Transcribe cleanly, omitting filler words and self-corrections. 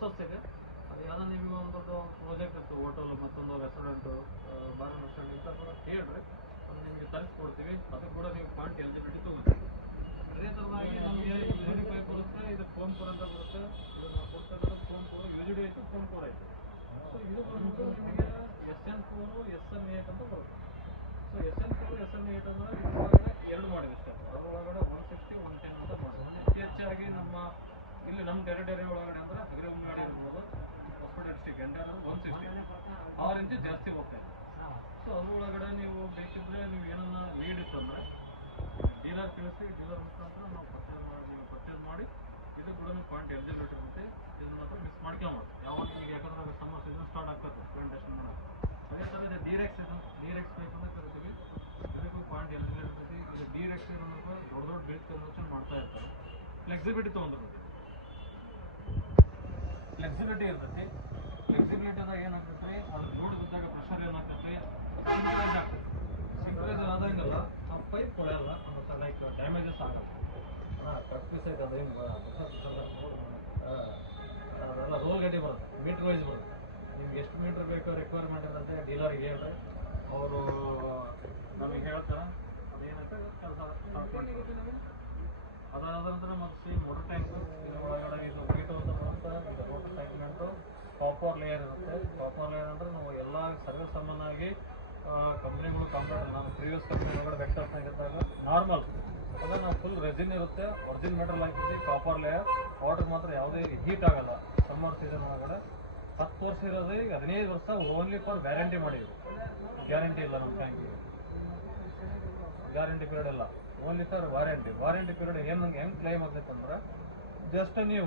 Process ಇದೆ. ಅದು ಯಾವುದೋ ನಿಮಗೆ ಒಂದು ದೊಡ್ಡ ಪ್ರಾಜೆಕ್ಟ್ ಇತ್ತು, ಹೋಟೆಲ್ ಮತ್ತೊಂದು ರೆಸ್ಟೋರೆಂಟು ಬಾರ್ ರೆಸ್ಟೋರೆಂಟ್ ಇತ್ತು ಕೂಡ ಹೇಳ್ರಿ, ಅದು ನಿಮಗೆ ತರಿಸ್ಕೊಡ್ತೀವಿ. ಅದು ಕೂಡ ನೀವು ಪಾಯಿಂಟ್ ಎಲಿಜಿಬಿಲಿಟಿ ತೊಗೊಳ್ತೀವಿ. ಅದೇ ಥರವಾಗಿ ನಮಗೆ ಯೂಜಿಡಿ ಪೈಪ್ ಬರುತ್ತೆ, ಇದು ಫೋಮ್ ಕೋರ್ ಅಂತ ಬರುತ್ತೆ. ಇದು ನಾವು ಕೊಡ್ತಾ ಇರೋದು ಫೋಮ್ ಕೋರ್, ಯೂಜಿಡಿ ಆಯಿತು ಫೋಮ್ ಕೋರ್ ಆಯಿತು. ಸೊ ಇದು ಬಂದ್ಬಿಟ್ಟು ನಿಮಗೆ SN4 SN8 ಅಂತ ಬರುತ್ತೆ. ಸೊ SN4 SN8 ಅಂದರೆ ಇದರೊಳಗಡೆ 2 ಮಾಡಿದೆ ಇಷ್ಟೇ. ಅದರೊಳಗಡೆ 160 110 ಅಂತ ಮಾಡ್ತೀವಿ. ಅತಿ ಹೆಚ್ಚಾಗಿ ಇಲ್ಲಿ ನಮ್ಮ ಟೆರಿಟರಿ ಒಳಗಡೆ ಅಂದರೆ ಹಗರಿಬೊಮ್ಮನಹಳ್ಳಿ ಇರ್ಬೋದು, ಹೊಸಪೇಟೆ ಡಿಸ್ಟ್ರಿಕ್ಟ್ ಎಂಟರ್ 160 ಆ ರೇಂಜ್ ಜಾಸ್ತಿ ಹೋಗ್ತಾ ಇದೆ. ಸೊ ಅದ್ರೊಳಗಡೆ ನೀವು ಬೇಕಿದ್ರೆ ನೀವು ಏನನ್ನ ಲೀಡ್ ಇತ್ತಂದರೆ ಡೀಲರ್ ತಿಳಿಸಿ, ಡೀಲರ್ ಮುಖಾಂತರ ನಾವು ಪರ್ಚೇಸ್ ಮಾಡಿ ಇದು ಕೂಡ ನೀವು ಪಾಯಿಂಟ್ ಎಲಿಜಿಬಿಲಿಟಿ ಇರುತ್ತೆ. ಇದನ್ನ ಮಾತ್ರ ಮಿಸ್ ಮಾಡ್ಕೊಂಬೋದು ಯಾವಾಗ ಈಗ, ಯಾಕಂದ್ರೆ ಸಮ್ಮರ್ ಸೀಸನ್ ಸ್ಟಾರ್ಟ್ ಆಗ್ತದೆ ಪ್ಲಾಂಟೇಷನ್ ಮಾಡೋದು. ಅದೇ ಥರ ಇದೆ ಡಿರೆಕ್ಸ್ ಪೈಪ್ ಅಂತ ಕರಿತೀವಿ. ಇದಕ್ಕೂ ಪಾಯಿಂಟ್ ಎಲಿಜಿಬಿಲಿಟಿ ಇರ್ತೈತಿ. ಇದು ಡಿರೆಕ್ಸ್ ಏನಂದ್ರೆ ದೊಡ್ಡ ಬಿಲ್ ಕನ್ಸ್ಟ್ರಕ್ಷನ್ ಮಾಡ್ತಾ ಇರ್ತಾರೆ. ಫ್ಲೆಕ್ಸಿಬಿಲಿಟಿ ತೊಗೊಂಡಿರ್ತೈತಿ. ಫ್ಲೆಕ್ಸಿಬಿಲಿಟಿ ಇರ್ತೈತಿ. ಫ್ಲೆಕ್ಸಿಬಿಲಿಟಿ ಅದಾಗ ಏನಾಗ್ತೈತಿ, ಅದು ಲೋಡ್ ಬಿದ್ದಾಗ ಪ್ರೆಷರ್ ಏನಾಗ್ತೈತಿ, ಸಿಂಕ್ರೈಸ್ ಆಗ್ತೈತಿ. ಸಿಂಕ್ರೈಸ್ ಆದಂಗೆಲ್ಲ ಆ ಪೈಪ್ ಕೊಳೆಯಲ್ಲ, ಮತ್ತು ಲೈಕ್ ಡ್ಯಾಮೇಜಸ್ ಆಗಲ್ಲ. ಕಟ್ ಪೀಸ್ ಐತೆ ಅದು ಹಿಂಗೆ ಅದೆಲ್ಲ ರೋಲ್ ಗಡ್ಡಿ ಬರುತ್ತೆ, ಮೀಟ್ರ್ ವೈಸ್ ಬರುತ್ತೆ. ನಿಮ್ಗೆ ಎಷ್ಟು ಮೀಟ್ರ್ ಬೇಕು ರಿಕ್ವೈರ್ಮೆಂಟ್ ಇರುತ್ತೆ ಡೀಲರಿಗೆ ಹೇಳ್ರಿ, ಅವರು ನಮಗೆ ಹೇಳ್ತಾರೆ. ಅದೇನೈತೆ ಕೆಲಸ ಸ್ಟಾರ್ಟ್ ಮಾಡ್ತೀವಿ. ಅದಾದ ನಂತರ ಮತ್ತು ಮೋಟರ್ ಟ್ಯಾಂಕ್ ಒಳಗಡೆ ಇದು ವೈಟು ಅಂತ ಬರುತ್ತೆ. ಇದು ರೋಟರ್ ಸೆಗ್ಮೆಂಟು ಕಾಪರ್ ಲೇಯರ್ ಇರುತ್ತೆ. ಕಾಪರ್ ಲೇಯರ್ ಅಂದರೆ ನಾವು ಎಲ್ಲ ಸರ್ವಿಸ್ ಸಂಬಂಧವಾಗಿ ಕಂಪ್ನಿಗಳು ಕಂಪ್ಯೂಟರ್ ನಾನು ಪ್ರೀವಿಯಸ್ ಕಂಪ್ನಿ ಒಳಗಡೆ ವೆಕ್ಟರ್ಸ್ನಾಗ ಇದ್ದಾಗ ನಾರ್ಮಲ್ ಅಲ್ಲ, ನಾವು ಫುಲ್ ರೆಸಿನ್ ಇರುತ್ತೆ, ಒರಿಜಿನ್ ಮೆಟಲ್ ಹಾಕಿದ್ವಿ. ಕಾಪರ್ ಲೇಯರ್ ವಾಟರ್ ಮಾತ್ರ ಯಾವುದೇ ಹೀಟ್ ಆಗಲ್ಲ. ಸಮ್ಮರ್ ಸೀಸನ್ ಒಳಗಡೆ 10 ವರ್ಷ ಇರೋದು, ಈಗ 15 ವರ್ಷ ಓನ್ಲಿ ಫಾರ್ ವ್ಯಾರಂಟಿ ಮಾಡಿದ್ವಿ. ಗ್ಯಾರಂಟಿ ಇಲ್ಲ ನಮ್ಮ ಟ್ಯಾಂಕಿಗೆ, ಗ್ಯಾರಂಟಿ ಪೀರಿಯಡ್ ಇಲ್ಲ, only for warranty. Warranty period ಹೆಂಗೆ ಕ್ಲೈಮ್ ಆಗ್ತೈತೆ ಅಂದ್ರೆ, ಜಸ್ಟ್ ನೀವು